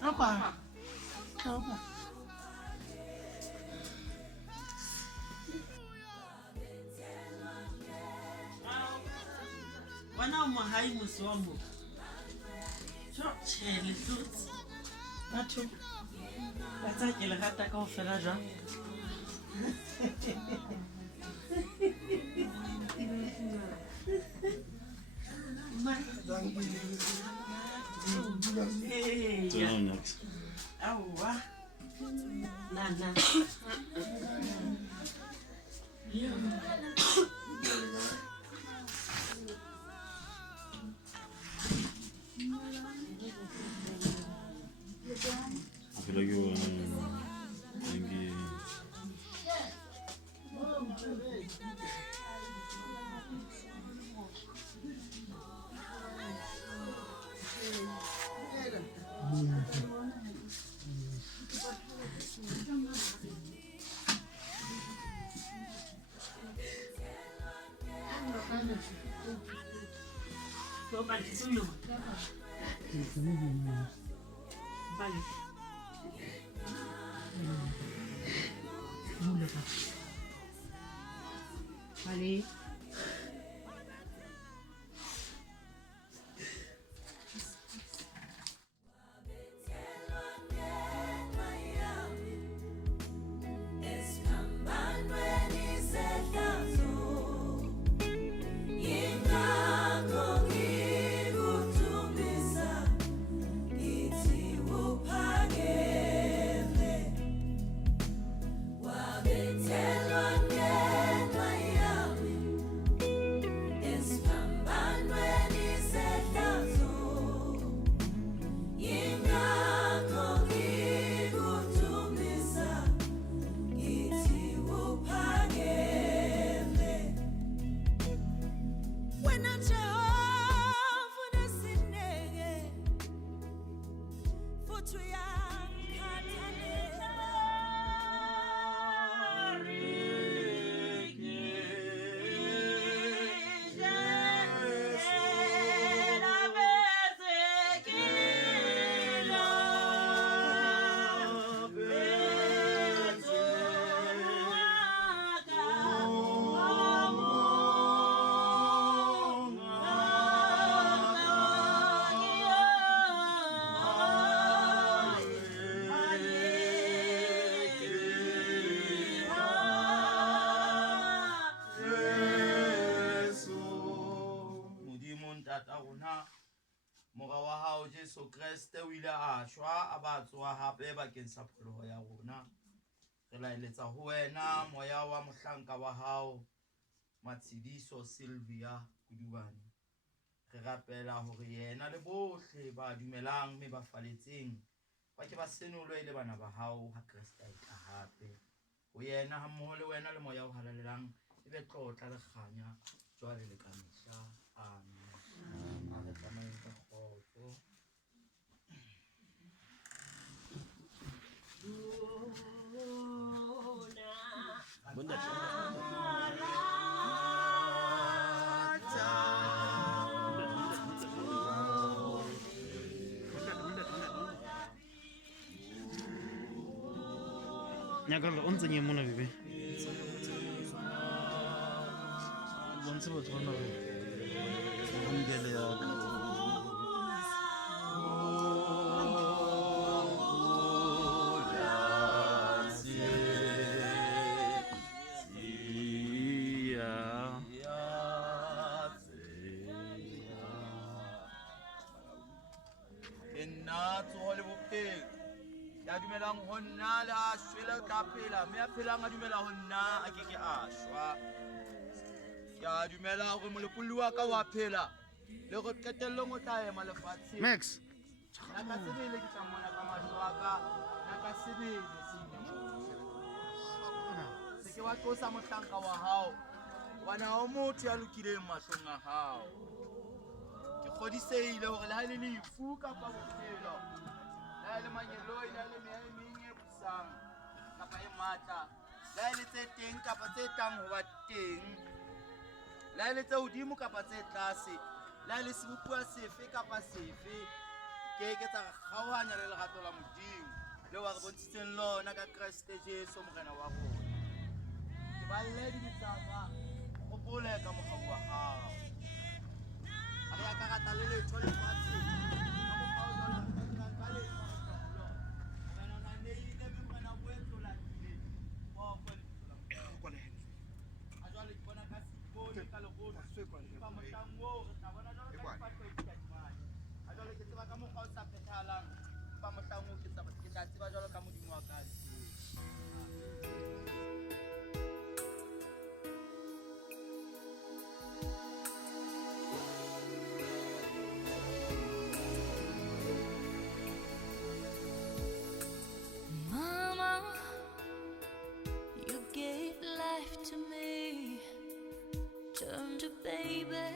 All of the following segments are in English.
Apa? Wana mahai muswambo. Chele tuts. Nacho. Batsa ke le gata ka ofela jwa. Awa. Nana. Lagi lagi Allez. Jesu Kriste o ile a shwa a ba tsoa hape bakeng sa pholoho ya rona. Re laeletsa ho wena moya wa mohlanka wa hao Matshidiso Sylvia Kudubane. Re rapela hore yena le bohle ba dumelang mme ba faletseng ba ke ba senolwe le bana ba hao ha Kriste a tla hape. Ho yena ha mmoho le wena le moya o halalelang ebe tlotla le kganya jwale le ka mehla. Amen. Re tsamaeng ka kgotso. Nyakalla o ntse mona bebe bontshe batho bana ba ngele ya Ya dumelang ho nna le a shwele ka phela mme a phelang a dumela ho nna a keke a shwa. Ya dumela hore molekodi wa ka wa phela le go qetellong o tla ema lefatsheng. Max Naka sebele ke tla mona ka mahlo a ka, naka sebele se ke wa qosa mohlanka wa hao hobane ha o motho ya lokileng mahlong a hao. Ke kgodisehile hore le ha le lefu kapa bophelo, la le manyeloi, la le meya e meng e busang kapa e matla, la le tse teng kapa tse tlang ho ba teng, la le tse hodimo kapa tse tlase, la le sebopua sefe kapa sefe, ke tsa kgaohanya le lerato la Modimo leo a re bontshitseng lona ka Kriste Jesu morena wa rona. Ke balle ditsaka hopole ka morao wa hao. Ha re ya karata le letho le fatshe ka mokgwa o jwalo re tla ka le tsholo wena o naneile mme morena o etlo latile wa kwa le a jwale ke bona ka sipone ka legolo ka motang moo re tla bona jwalo ka patlo e kadimane a jwale ke tseba ka mokgwa o sa phethahalang pa motang moo ke tla tseba jwalo ka Modimo wa ka. To me, turned a baby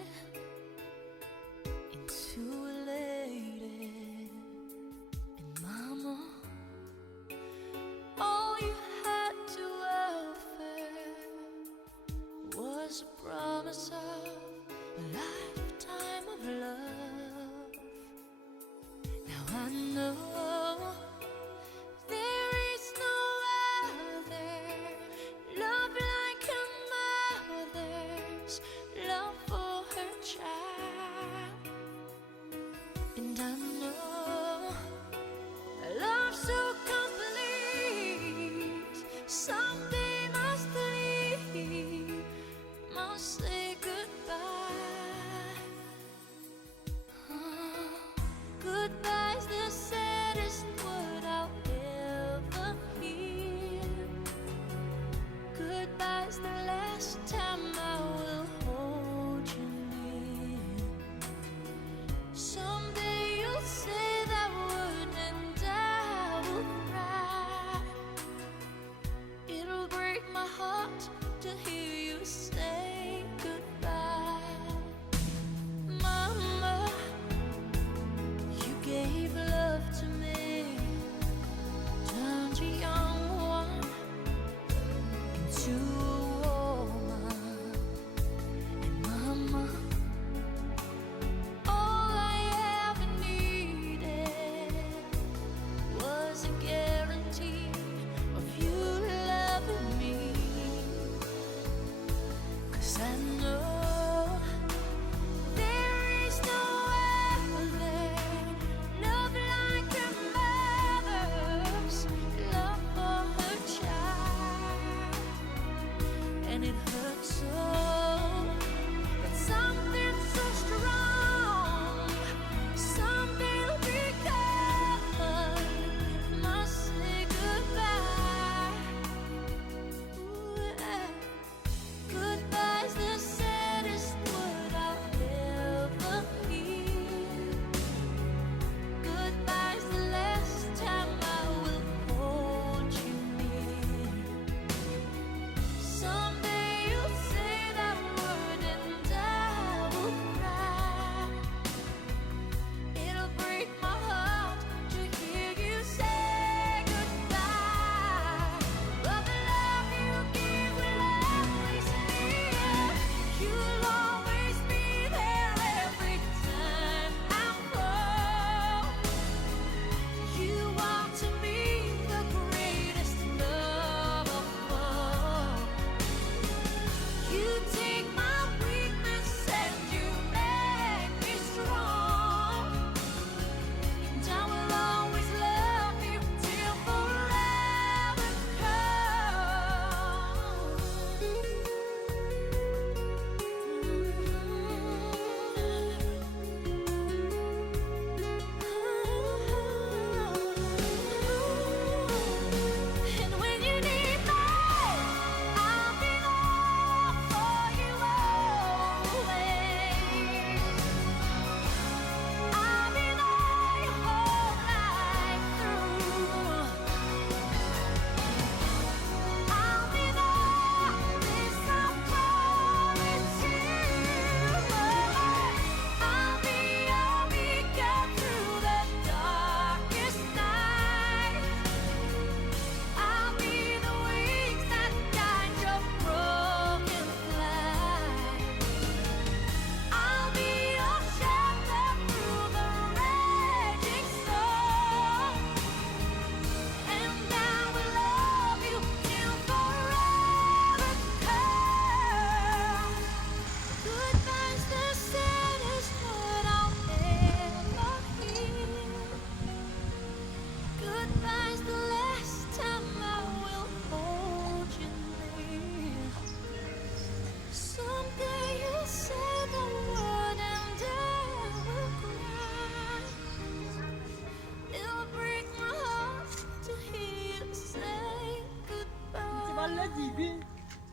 tse dibe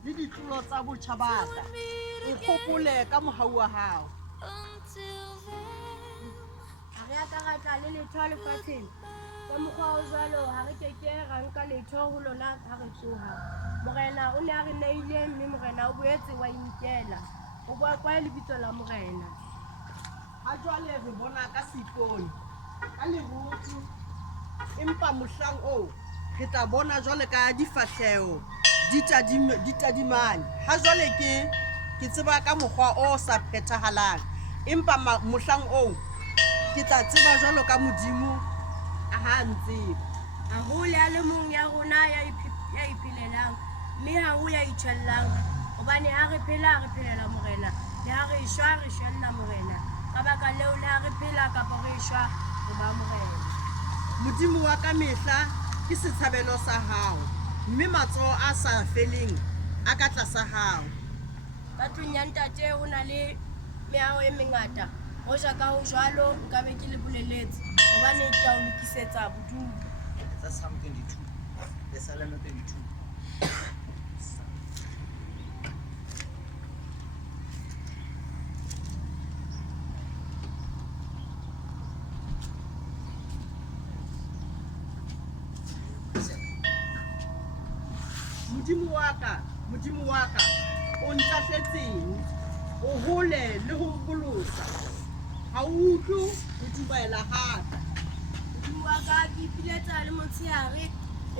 le ditlolo tsa botjha ba ka. O kgopole ka mohau wa hao. Ha re a ka ra tla le letho lefatsheng. Ka mokgwa o jwalo ha re keke ra nka letho ho lona ha re tsoha. Morena o ne a re neile mme morena o boetse wa inkela. O bua kwa lebitso la morena. Ha jwale re bona ka seipone, ka lerutu, empa mohlang oo re tla bona jwale ka difahleho di tadimane. Ha jwale ke tseba ka mokgwa o sa phethahalang, empa mohlang oo ke tla tseba jwalo ka Modimo a ha ntseba. Ha ho le a le mong ya rona ya iphelelang, mme ha ho ya itjhellang. Hobane ha re phela re phelela morena, le ha re shwa re shwella morena. Ka baka leo le ha re phela kapa re shwa re ba morena. Modimo wa ka mehla ke setshabelo sa hao, mme matsoho a sa feleng a ka tlasa hao. Ka tlung ya ntate ho na le meaho e mengata. Hoja ka ho jwalo nka be ke le boleletse, hobane ke a o lokisetsa bodulo. That's Psalm 22. The Psalm 22. Modimo wa ka, o ntlatletseng, o hole le ho bolosa. Ha o utlwe ho dumela hape. Modimo wa ka ke ipiletsa le motshehare,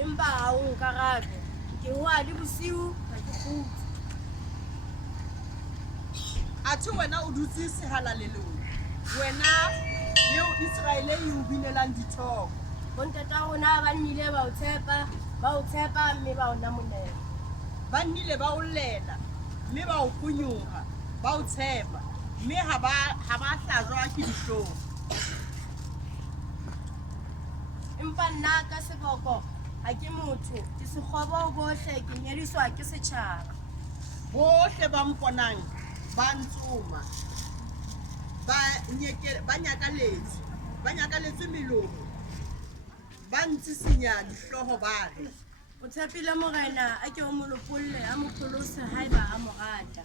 empa ha o nkarabe. Ke hoa le bosiu ha ke kgutse. Athe wena o dutse sehalalelong, wena eo Israele e o binelang dithoko. Bontata rona ba nnile ba o tshepa mme ba o namonela. Ba nnile ba o lela, mme ba o kunyoha, ba o tshepa, mme ha ba hlajwa ke dihloho. Empa nna ka seboko ha ke motho, ke sekgobo bohle, ke nyediswa ke setjhaba. Bohle ba mponang ba ntsoma, ba nyakaletswe melomo, ba ntsisinya dihloho ba re. O tshepile morena a ke o mo lopolle a mo pholose haeba a mo rata.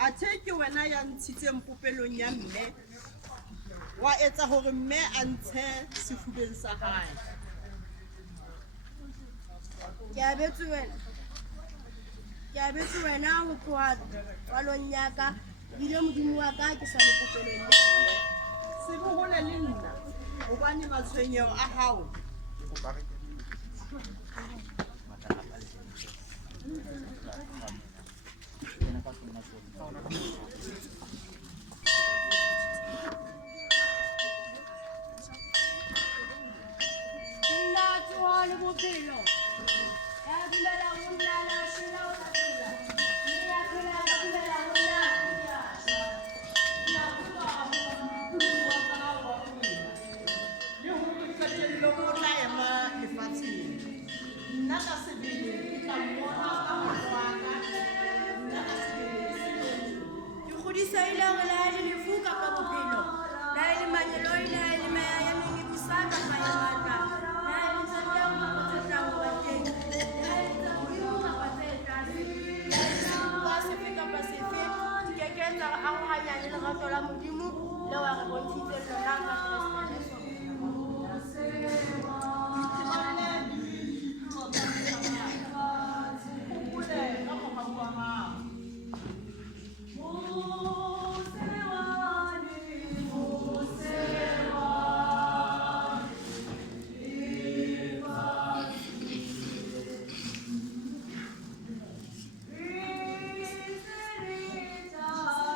Athe ke wena ya ntshitseng popelong ya mme, wa etsa hore mme a ntshe sefubeng sa hae. Ke abetse wena ho tloha qalong ya ka, ebile Modimo wa ka ke sa le popelong ya mme. Se bohole le nna, hobane matshwenyeho a hao Nna tsoha le bophelo, ya dumela ho nna la shela o tla phela. Mme ya phela ya dumela ho nna ya shwa. le ho qetello o tla ema lefatsheng. Nna ka sebele ke tla mmona ka mahlo a ka. Nna ka sebele Ke kgodisehile hore le ha e le lefu kapa bophelo, le ha e le manyeloi, le ha e le meya ya mengibusa kapa ya matla, le ha e le tse peo kapa tse tlang ho ba teng, le ha e le tse hodimo kapa tse tlase, le ha e le sebuwa sefe kapa sefe, di ke ke tsa arohanya le lerato la Modimo leo a re bontshitseng lona ka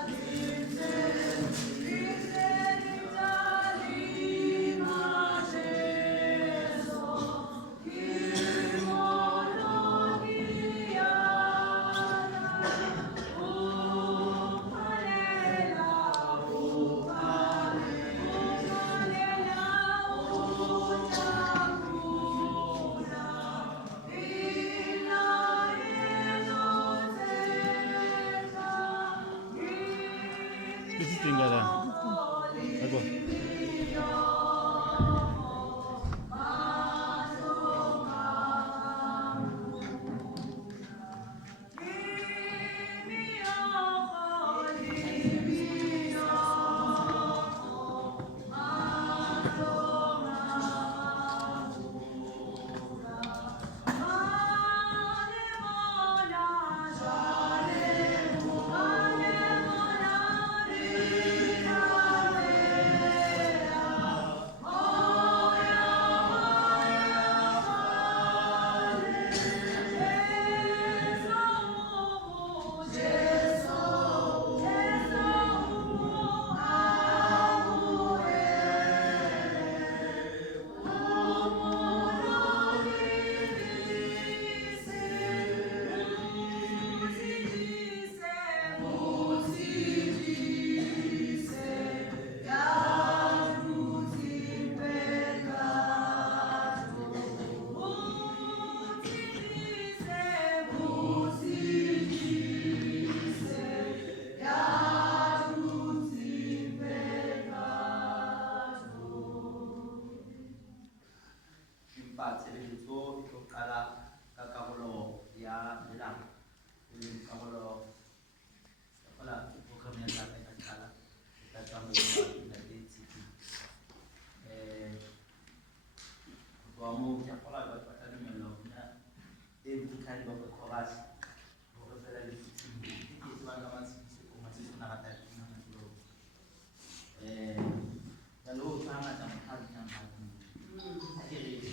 Keresmese. kgola batho ba tla dumella ho bina e bukhali ba chorus hore fela le fitting ke tsebang ka matsitso o matsitso na rata ke nna matlo ya lo fa ngata mokhabi nyang ha a ke re ke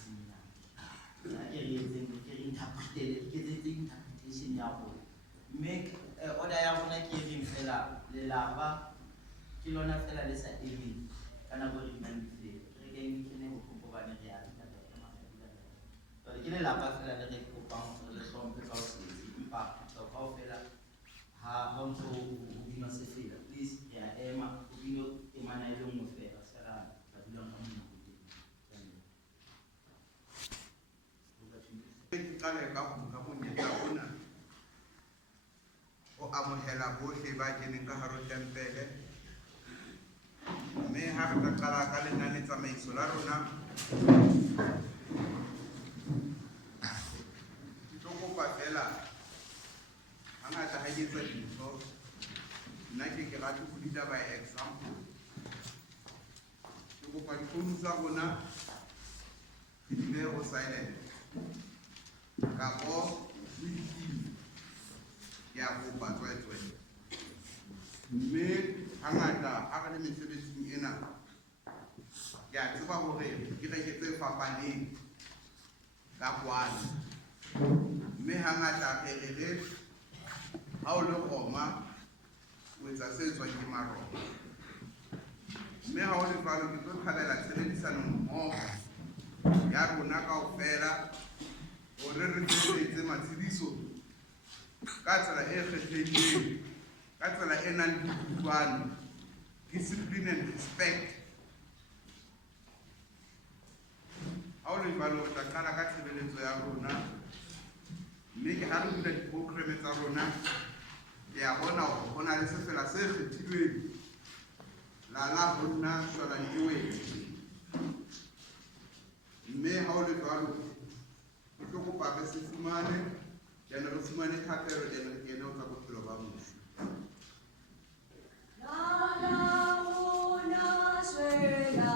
sina a ke re ke interpretation ya go make order ya bona ke reng fela le lapa ke lona fela le sa emi kana go re nang le re ke ne go kopana re ya ka ke le lapa fela le re kopang gore le hlompe ka ho se empa ka ho fela ha ho ntso ho bina se fela please ya ema ho bino e mana ile mo fela sera ba dula ka mo ke qale ka monyetla ona o amohela bohle ba keneng ka haro tempele mme ha re ka qala ka lenane tsamaiso la rona ke tlo kopa fela hangata ha ke etsa dintho nna ke rate go dita by example ke kopa difounu tsa rona re di behe ho silent kapo ya kopa tswetswe mme hangata ha re le mesebetsing ena ke a tseba hore ke reke tse fapaneng ka kwana mme hangata re ha o le kgoma o etsa se tswang ke maroma mme ha o le jwalo ke tlo thabela tshebedisano mmoho ya rona kaofela hore re tsweletse matsebiso ka tsela e kgethehileng ka tsela e nang le kutlwano discipline and respect ha o le jwalo re tla qala ka tshebeletso ya rona mme ke ha re bula diprogramme tsa rona ke a bona hore ho na le sefela se kgethilweng la bonna shwala ke wena mme ha o le jwalo ke tlo kopa re se fumane jana re fumane thapelo jana re kene ho tsa bophelo ba motho La la una suena